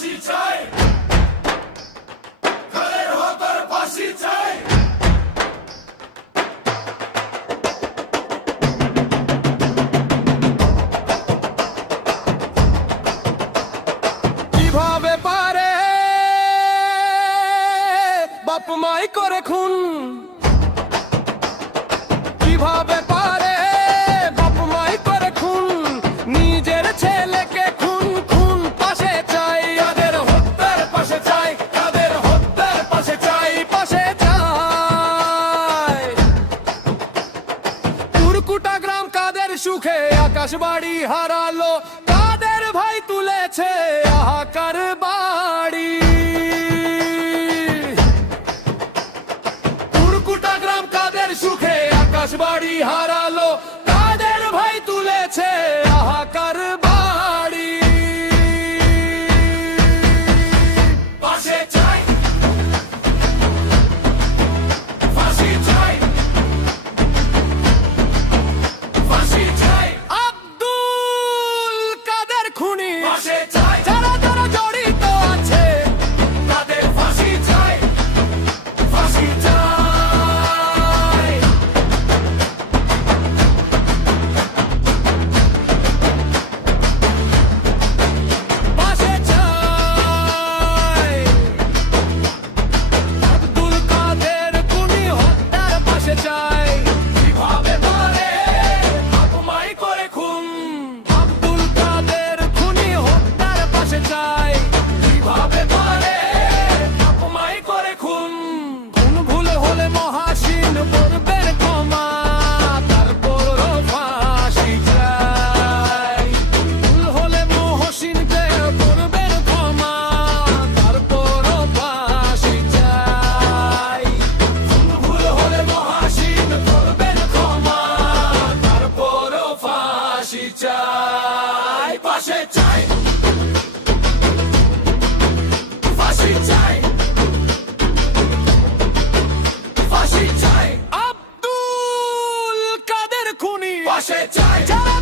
ফাঁসি চাই, খালের হত্যার ফাঁসি চাই। কিভাবে পারে বাপ মাই করে খুন, কিভাবে পারে বাপ মাই করে খুন, নিজের ছেলেকে খুন খুন পাশে চাই, কাদের হত্যার পাশে চাই, কাদের হত্যার পাশে চাই। পাশে চাই। কুরকুটা গ্রাম কাদের সুখে আকাশ বাড়ি হারালো, কাদের ভাই তুলেছে হাহাকার বাড়ি। কুরকুটা গ্রাম কাদের সুখে আকাশ বাড়ি হারালো, কাদের ভাই তুলেছে হাহাকার বাড়ি। পাশে চাই, ফাঁসি চাই, ফাঁসি চাই। আব্দুল কাদের খুনি পাশে চাই, যারা যারা জড়িত আছে, তাদের ফাঁসি চাই, ফাঁসি চাই। পাশে চাই। আব্দুল কাদের খুনি হত্যার পাশে চাই। কিভাবে পারে অপমাই করে খুন, আব্দুল কাদের খুনি হত্যার পাশে চাই। কিভাবে পারে অপমাই করে খুন। কোন ভুল হলে মহাসিন করবেন ক্ষমা, তারপরও ফাঁসি চাই। ভুল হলে মহসিনকে করবেন ক্ষমা, তারপরও ফাঁসি চাই। ভুল হলে মহাসিন করবেন ক্ষমা, তারপরও ফাঁসি চাই। পাশে চাই, ফাঁসি চাই, ফাঁসি চাই। আব্দুল কাদের খুনি পাশে চাই, যারা